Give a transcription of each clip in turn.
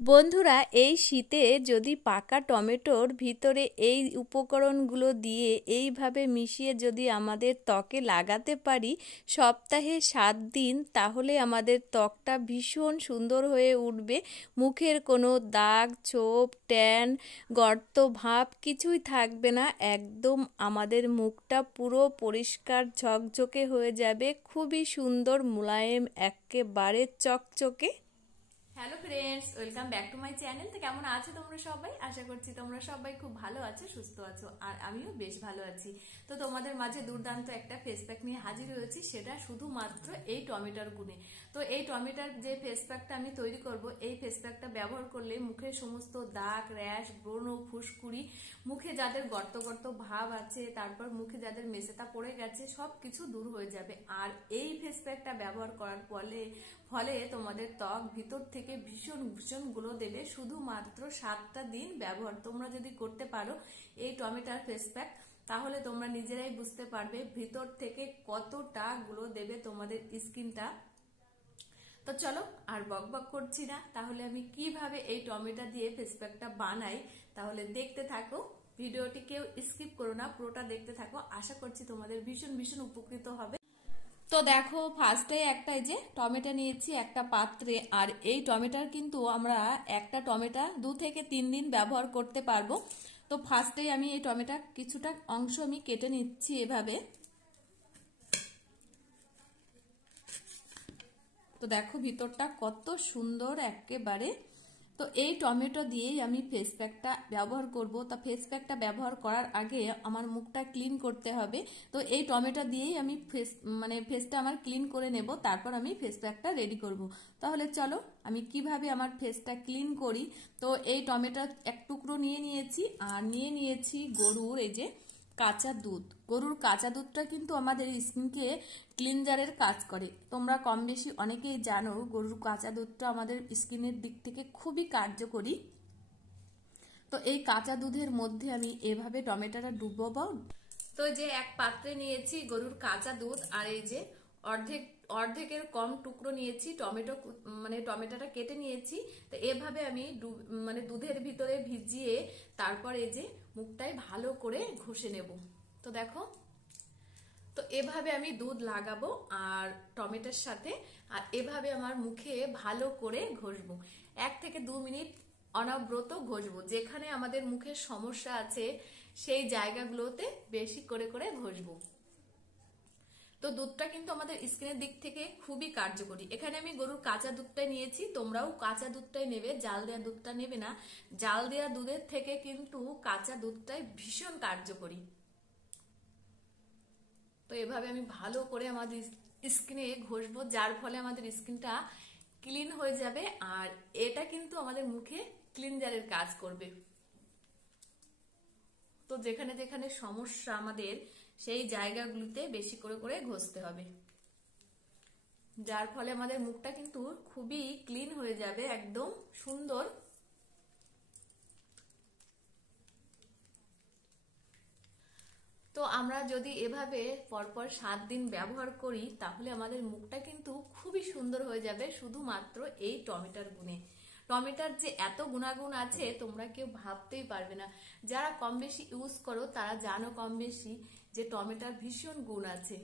বন্ধুরা, এই শীতে যদি পাকা টমেটোর ভিতরে এই উপকরণগুলো দিয়ে এইভাবে মিশিয়ে যদি আমাদের ত্বকে লাগাতে পারি সপ্তাহে 7 দিন, তাহলে আমাদের ত্বকটা ভীষণ সুন্দর হয়ে উঠবে। মুখের কোনো দাগ, ছোপ, ট্যান, গর্ত ভাব কিছুই থাকবে না। একদম আমাদের মুখটা পুরো পরিষ্কার ঝকঝকে হয়ে যাবে, খুবই সুন্দর, মোলায়েম, একেবারে চকচকে। Hello friends, welcome back to my channel. তো কেমন আছো তোমরা সবাই? আশা করছি তোমরা সবাই খুব ভালো আছো, সুস্থ আছো, আর আমিও বেশ ভালো আছি। তো তোমাদের মাঝে দুর্দান্ত একটা ফেস প্যাক নিয়ে হাজির হয়েছি, সেটা শুধুমাত্র এই টমেটোর গুণে। তো এই টমেটোর যে ফেস প্যাকটা আমি তৈরি করব, এই ফেস প্যাকটা ব্যবহার করলে মুখের সমস্ত দাগ, র্যাশ, ব্রণ, ফুসকুড়ি, মুখে যাদের গর্ত গর্ত ভাব আছে, তারপর মুখে যাদের মেছেতা পড়ে গেছে, সব কিছু দূর হয়ে যাবে। আর এই ফেস প্যাকটা ব্যবহার করার ফলে তোমাদের ত্বক ভিতর থেকে ভীষণ ভীষণ গ্লো দেবে। শুধুমাত্র 7টা দিন ব্যবহার তোমরা যদি করতে পারো এই টমেটোর ফেস প্যাক, তাহলে তোমরা নিজেরাই বুঝতে পারবে ভিতর থেকে কতটা গ্লো দেবে তোমাদের স্কিনটা। তো চলো আর বক বক করছি না, তাহলে আমি কিভাবে এই টমেটো দিয়ে ফেস প্যাকটা বানাই তাহলে দেখতে থাকো। ভিডিওটি কেউ স্কিপ করো না, পুরোটা দেখতে থাকো। আশা করছি তোমাদের ভীষণ ভীষণ উপকৃত হবে। তো দেখো, ফার্স্টে একটা এই যে টমেটো নিয়েছি একটা পাত্রে, আর এই টমেটোর কিন্তু আমরা একটা টমেটো 2 থেকে 3 দিন ব্যবহার করতে পারবো। তো ফার্স্টেই আমি এই টমেটোর কিছুটা অংশ আমি কেটে নিচ্ছি এভাবে। তো দেখো ভিতরটা কত সুন্দর একেবারে। তো এই টমেটো দিয়েই আমি ফেস প্যাকটা ব্যবহার করব। তা ফেস প্যাকটা ব্যবহার করার আগে আমার মুখটা ক্লিন করতে হবে। তো এই টমেটো দিয়েই আমি ফেসটা আমার ক্লিন করে নেব, তারপর আমি ফেস প্যাকটা রেডি করব। তাহলে চলো আমি কিভাবে আমার ফেসটা ক্লিন করি। তো এই টমেটো এক টুকরো নিয়ে নিয়েছি, আর নিয়ে নিয়েছি গরুর এই যে কাঁচা দুধ। গরুর কাঁচা দুধটা কিন্তু আমাদের স্কিনকে ক্লিনজারের কাজ করে। তোমরা কম বেশি অনেকেই জানো গরুর কাঁচা দুধটা আমাদের স্কিনের দিক থেকে খুবই কার্যকরী। তো এই কাঁচা দুধের মধ্যে আমি এভাবে টমেটোটা ডুবোবো। তো যে এক পাত্রে নিয়েছি গরুর কাঁচা দুধ, আর এই যে অর্ধেকের কম টুকরো নিয়েছি টমেটোটা কেটে নিয়েছি। তো এভাবে আমি দুধের ভিতরে ভিজিয়ে তারপর এই যে মুখটাই ভালো করে ঘষে নেব। তো দেখো, তো এভাবে আমি দুধ লাগাবো আর টমেটোর সাথে, আর এভাবে আমার মুখে ভালো করে ঘষবো। 1 থেকে 2 মিনিট অনবরত ঘষবো। যেখানে আমাদের মুখের সমস্যা আছে সেই জায়গাগুলোতে বেশি করে করে ঘষবো। তো দুধটা কিন্তু আমাদের স্কিনের দিক থেকে খুবই কার্যকরী। এখানে আমি গরুর কাঁচা দুধটাই নিয়েছি, তোমরাও কাঁচা দুধটাই নেবে, জাল দেওয়া দুধটা নেবে না। জাল দেওয়া দুধের থেকে কিন্তু কাঁচা দুধটাই ভীষণ কার্যকরী। তো এভাবে আমি ভালো করে আমাদের স্কিনে ঘষবো, যার ফলে আমাদের স্কিনটা ক্লিন হয়ে যাবে, আর এটা কিন্তু আমাদের মুখে ক্লিনজারের কাজ করবে। তো যেখানে যেখানে সমস্যা আমাদের সেই জায়গাগুলোতে বেশি করে করে ঘষতে হবে, যার ফলে আমাদের মুখটা কিন্তু খুবই ক্লিন হয়ে যাবে, একদম সুন্দর। তো আমরা যদি এভাবে পরপর 7 দিন ব্যবহার করি তাহলে আমাদের মুখটা কিন্তু খুবই সুন্দর হয়ে যাবে, শুধুমাত্র এই টমেটোর গুণে। টমেটোর যে এত গুণাগুণ আছে তোমরা কেউ ভাবতেই পারবে না। যারা কম বেশি ইউজ করো তারা জানো কম বেশি যে টমেটোর ভীষণ গুণ আছে।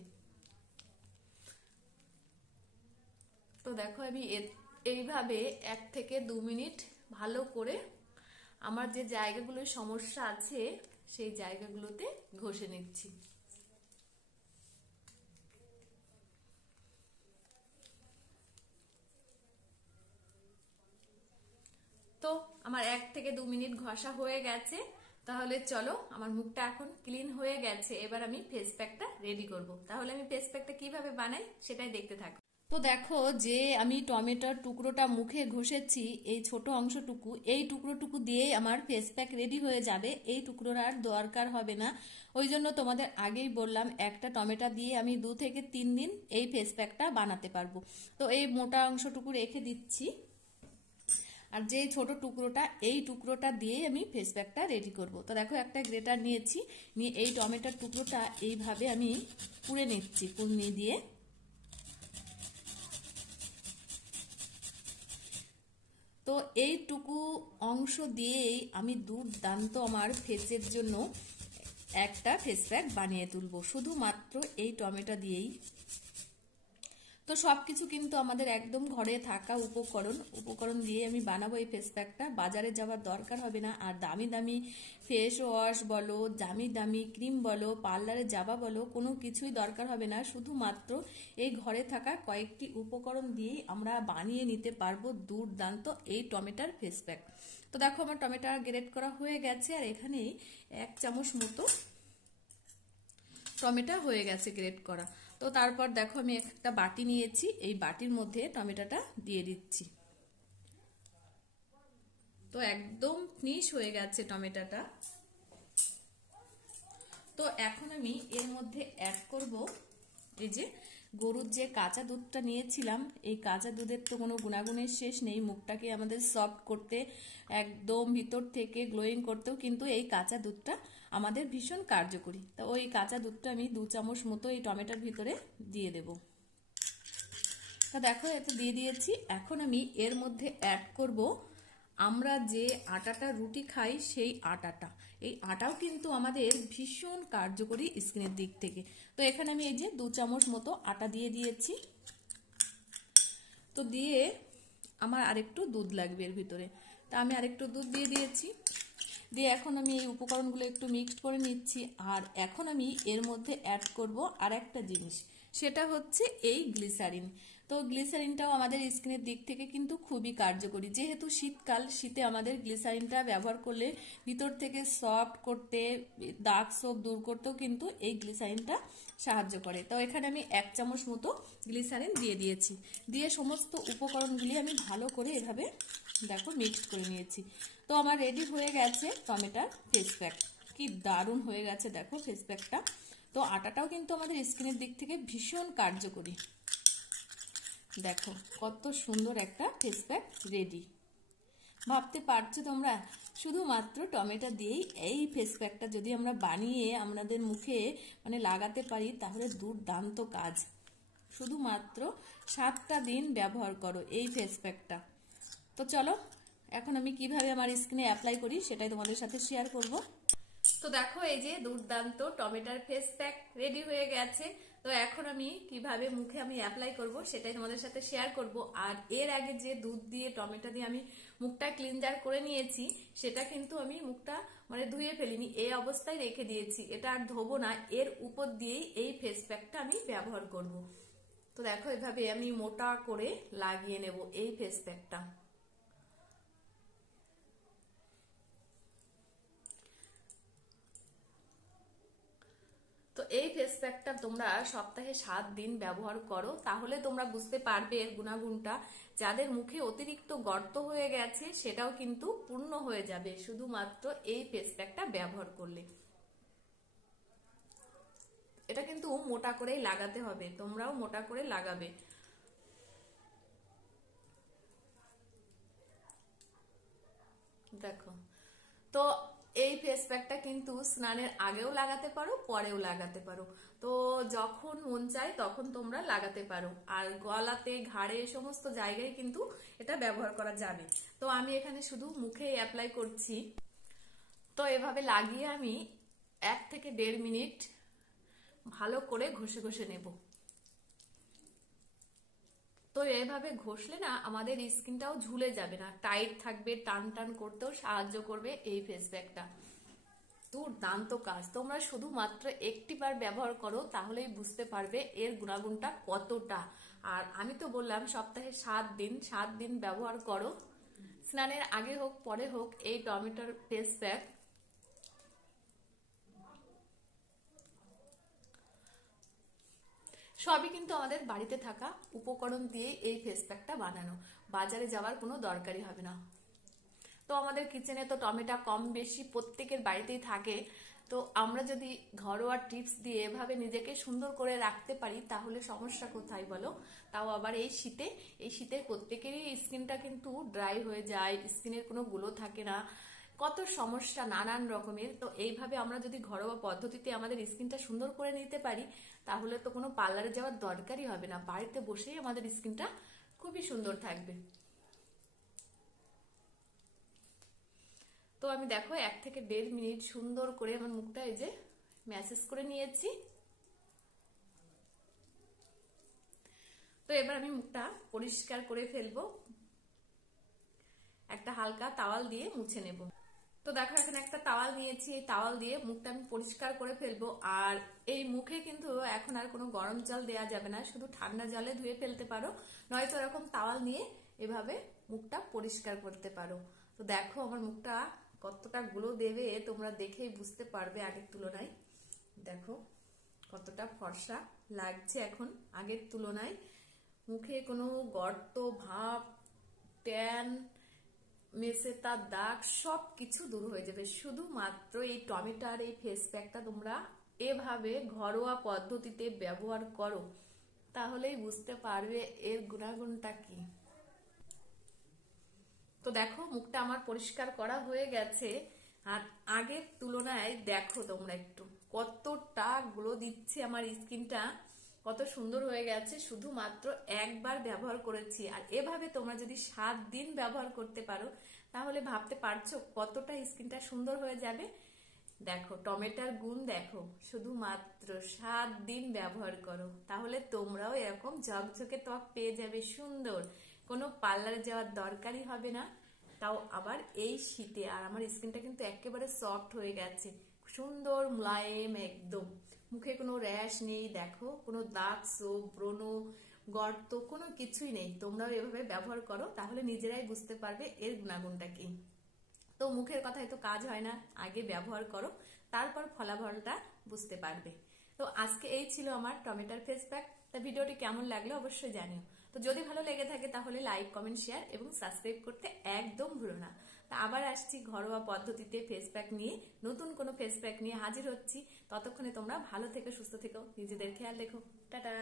তো দেখো আমি এইভাবে 1 থেকে 2 মিনিট ভালো করে আমার যে জায়গাগুলো সমস্যা আছে সেই জায়গাগুলোতে ঘষে নিচ্ছি। তো আমার 1 থেকে 2 মিনিট ঘষা হয়ে গেছে। তাহলে চলো, আমার মুখটা এখন ক্লিন হয়ে গেছে, এবার আমি ফেস প্যাকটা রেডি করব। তাহলে আমি ফেস প্যাকটা কিভাবে বানাই সেটাই দেখতে থাকো। তো দেখো, যে আমি টমেটোর টুকরোটা মুখে ঘষেছি, এই ছোট অংশটুকু, এই টুকরোটুকু দিয়েই আমার ফেস প্যাক রেডি হয়ে যাবে। এই টুকরোর আর দরকার হবে না। ওই জন্য তোমাদের আগেই বললাম একটা টমেটো দিয়ে আমি 2 থেকে 3 দিন এই ফেস প্যাকটা বানাতে পারবো। তো এই মোটা অংশটুকু রেখে দিচ্ছি, আর যে ছোট টুকরোটা, এই টুকরোটা দিয়ে আমি ফেস প্যাকটা রেডি করব। তো দেখো একটা গ্রেটার নিয়েছি, নিয়ে এই টমেটোর টুকরোটা এইভাবে আমি পুড়ে নিচ্ছি পুরনি দিয়ে। তো এইটুকু অংশ দিয়েই আমি দুর্দান্ত আমার ফেসের জন্য একটা ফেস প্যাক বানিয়ে তুলবো, শুধুমাত্র এই টমেটো দিয়েই। তো সবকিছু কিন্তু আমাদের একদম ঘরে থাকা উপকরণ দিয়ে আমি বানাবো এই ফেস প্যাকটা। বাজারে যাওয়ার দরকার হবে না, আর দামি দামি ফেস ওয়াশ বলো, দামি দামি ক্রিম বলো, পার্লারে যাওয়া বলো, কোনো কিছুই দরকার হবে না। শুধুমাত্র এই ঘরে থাকা কয়েকটি উপকরণ দিয়েই আমরা বানিয়ে নিতে পারবো দুর্দান্ত এই টমেটোর ফেস প্যাক। তো দেখো আমার টমেটো গ্রেট করা হয়ে গেছে, আর এখানে 1 চামচ মতো টমেটো হয়ে গেছে গ্রেট করা। তো তারপর দেখো আমি একটা বাটি নিয়েছি, এই বাটির মধ্যে টমেটোটা দিয়ে দিচ্ছি। তো একদম ফিনিশ হয়ে গেছে টমেটোটা। তো এখন আমি এর মধ্যে অ্যাড করব এই যে গরুর যে কাঁচা দুধটা নিয়েছিলাম। এই কাঁচা দুধের তো কোনো গুণাগুণের শেষ নেই, মুখটাকে আমাদের সফট করতে, একদম ভিতর থেকে গ্লোয়িং করতেও কিন্তু এই কাঁচা দুধটা আমাদের ভীষণ কার্যকরী। তো ওই কাঁচা দুধটা আমি 2 চামচ মতো এই টমেটোর ভিতরে দিয়ে দেব। তো দেখো এটা দিয়ে দিয়েছি। এখন আমি এর মধ্যে অ্যাড করব আমরা যে আটাটা রুটি খাই সেই আটাটা। এই আটাও কিন্তু আমাদের ভীষণ কার্যকরী স্কিনের দিক থেকে। তো এখানে আমি এই যে 2 চামচ মতো আটা দিয়ে দিয়েছি। তো দিয়ে আমার আরেকটু দুধ লাগবে এর ভিতরে, তা আমি আরেকটু দুধ দিয়ে দিয়েছি। দিয়ে এখন আমি এই উপকরণগুলো একটু মিক্সড করে নিচ্ছি। আর এখন আমি এর মধ্যে অ্যাড করব আর একটা জিনিস, সেটা হচ্ছে এই গ্লিসারিন। তো গ্লিসারিনটাও আমাদের স্কিনের দিক থেকে কিন্তু খুবই কার্যকরী। যেহেতু শীতকাল, শীতে আমাদের গ্লিসারিনটা ব্যবহার করলে ভিতর থেকে সফট করতে, দাগ ছোপ দূর করতেও কিন্তু এই গ্লিসারিনটা সাহায্য করে। তো এখানে আমি 1 চামচ মতো গ্লিসারিন দিয়ে দিয়েছি। দিয়ে সমস্ত উপকরণগুলি আমি ভালো করে এভাবে দেখো মিক্সড করে নিয়েছি। তো আমার রেডি হয়ে গেছে টমেটোর ফেস প্যাক। কি দারুণ হয়ে গেছে দেখো ফেস প্যাকটা। তো আটাটাও কিন্তু আমাদের স্কিনের দিক থেকে ভীষণ কার্যকরী। দেখো কত সুন্দর একটা ফেস প্যাক রেডি। ভাবতে পারছো তোমরা, শুধুমাত্র টমেটো দিয়েই এই ফেস প্যাকটা যদি আমরা বানিয়ে আমাদের মুখে লাগাতে পারি, তাহলে দুর্দান্ত কাজ। শুধুমাত্র 7টা দিন ব্যবহার করো এই ফেস প্যাকটা। তো চলো এখন আমি কিভাবে আমার স্কিনে অ্যাপ্লাই করি সেটাই তোমাদের সাথে শেয়ার করব। তো দেখো এই যে দুর্দান্ত টমেটোর ফেস প্যাক রেডি হয়ে গেছে। তো এখন আমি কিভাবে মুখে আমি অ্যাপ্লাই করব সেটাই তোমাদের সাথে শেয়ার করব। আর এর আগে যে দুধ দিয়ে টমেটো দিয়ে আমি মুখটা ক্লিনজার করে নিয়েছি, সেটা কিন্তু আমি মুখটা ধুয়ে ফেলিনি, এই অবস্থায় রেখে দিয়েছি। এটা আর ধোবো না, এর উপর দিয়েই এই ফেস প্যাকটা আমি ব্যবহার করব। তো দেখো এভাবে আমি মোটা করে লাগিয়ে নেব এই ফেস প্যাকটা। তো এই ফেস প্যাকটা তোমরা সপ্তাহে 7 দিন ব্যবহার করো, তাহলে তোমরা বুঝতে পারবে এর গুণাগুণটা। যাদের মুখে অতিরিক্ত গর্ত হয়ে গেছে সেটাও কিন্তু পূর্ণ হয়ে যাবে শুধুমাত্র এই ফেস প্যাকটা ব্যবহার করলে। এটা কিন্তু মোটা করেই লাগাতে হবে, তোমরাও মোটা করে লাগাবে। দেখো তো এই ফেস প্যাকটা কিন্তু স্নানের আগেও লাগাতে পারো, পরেও লাগাতে পারো। তো যখন মন চায় তখন তোমরা লাগাতে পারো। আর গলাতে, ঘাড়ে, সমস্ত জায়গায় কিন্তু এটা ব্যবহার করা যাবে। তো আমি এখানে শুধু মুখে অ্যাপ্লাই করছি। তো এভাবে লাগিয়ে আমি 1 থেকে 1.5 মিনিট ভালো করে ঘষে ঘষে নেব। তো এইভাবে ঘষলে না আমাদের স্কিনটাও ঝুলে যাবে না, টাইট থাকবে, টান টান করতেও সাহায্য করবে এই ফেস প্যাকটা। দুর্দান্ত কাজ। তোমরা শুধুমাত্র একটিবার ব্যবহার করো, তাহলেই বুঝতে পারবে এর গুণাগুণটা কতটা। আর আমি তো বললাম সপ্তাহে 7 দিন ব্যবহার করো। স্নানের আগে হোক পরে হোক এই টমেটোর ফেস প্যাক সবই কিন্তু আমাদের বাড়িতে থাকা উপকরণ দিয়ে এই ফেস প্যাকটা বানানো। বাজারে যাওয়ার কোনো দরকারই হবে না। তো আমাদের কিচেনে তো টমেটো কম বেশি প্রত্যেকের বাড়িতেই থাকে। তো আমরা যদি ঘরোয়া টিপস দিয়ে এভাবে নিজেকে সুন্দর করে রাখতে পারি, তাহলে সমস্যা কোথায় বলো? তাও আবার এই শীতে প্রত্যেকেরই স্কিনটা কিন্তু ড্রাই হয়ে যায়, স্কিনের কোনো গ্লো থাকে না, কত সমস্যা নানান রকমের। তো এইভাবে আমরা যদি ঘরোয়া পদ্ধতিতে আমাদের স্কিনটা সুন্দর করে নিতে পারি, তাহলে তো কোনো পার্লারে যাওয়ার দরকারই হবে না, বাড়িতে বসেই আমাদের স্কিনটা খুবই সুন্দর থাকবে। আমি দেখো 1 থেকে 1.5 মিনিট সুন্দর করে আমার মুখটা এই যে ম্যাসেজ করে নিয়েছি। তো এবার আমি মুখটা পরিষ্কার করে ফেলবো, একটা হালকা তাওয়াল দিয়ে মুছে নেব। তো দেখো এখানে একটা তাওয়াল নিয়েছি, এই তাওয়াল দিয়ে মুখটা আমি পরিষ্কার করে ফেলবো। আর এই মুখে কিন্তু এখন আর কোনো গরম জল দেওয়া যাবে না, শুধু ঠান্ডা জলে ধুয়ে ফেলতে পারো, নয়তো এরকম তাওয়াল নিয়ে এভাবে মুখটা পরিষ্কার করতে পারো। তো দেখো আমার মুখটা কতটা গ্লো দেবে তোমরা দেখেই বুঝতে পারবে আগের তুলনায়। দেখো কতটা ফর্সা লাগছে এখন আগের তুলনায়। মুখে কোনো গর্ত ভাব, ট্যান, মেসেতার দাগ সবকিছু দূর হয়ে যাবে শুধুমাত্র এই টমেটোর এই ফেস প্যাকটা তোমরা এভাবে ঘরোয়া পদ্ধতিতে ব্যবহার করো, তাহলেই বুঝতে পারবে এর গুণাগুণটা কি। তো দেখো মুখটা আমার পরিষ্কার করা হয়ে গেছে, আর আগের তুলনায় দেখো তোমরা একটু কতটা গ্লো দিচ্ছে, আমার স্কিনটা কত সুন্দর হয়ে গেছে শুধুমাত্র একবার ব্যবহার করেছি। আর এভাবে তোমরা যদি 7 দিন ব্যবহার করতে পারো তাহলে ভাবতে পারছো কতটা স্কিনটা সুন্দর হয়ে যাবে। দেখো টমেটোর গুণ দেখো, শুধুমাত্র 7 দিন ব্যবহার করো তাহলে তোমরাও এরকম ঝকঝকে ত্বক পেয়ে যাবে সুন্দর, কোনো পার্লারে যাওয়ার দরকারই হবে না, তাও আবার এই শীতে। আর আমার স্কিনটা কিন্তু একেবারে সফট হয়ে গেছে, সুন্দর মুলায়েম একদম, মুখে কোনো র্যাশ নেই, দেখো কোনো দাগ ছোপ ব্রণ গর্ত কোনো কিছুই নেই। তোমরাও এভাবে ব্যবহার করো তাহলে নিজেরাই বুঝতে পারবে এর গুণাগুণটা কি। তো মুখের কথায় তো কাজ হয় না, আগে ব্যবহার করো তারপর ফলাফলটা বুঝতে পারবে। তো আজকে এই ছিল আমার টমেটোর ফেস প্যাক। তা ভিডিওটি কেমন লাগলো অবশ্যই জানিও। তো যদি ভালো লেগে থাকে তাহলে লাইক কমেন্ট শেয়ার এবং সাবস্ক্রাইব করতে একদম ভুলো না। তা আবার আসছি ঘরোয়া পদ্ধতিতে ফেস প্যাক নিয়ে, নতুন কোনো ফেস প্যাক নিয়ে হাজির হচ্ছি। ততক্ষণে তোমরা ভালো থেকো, সুস্থ থেকো, নিজেদের খেয়াল রেখো। টাটা।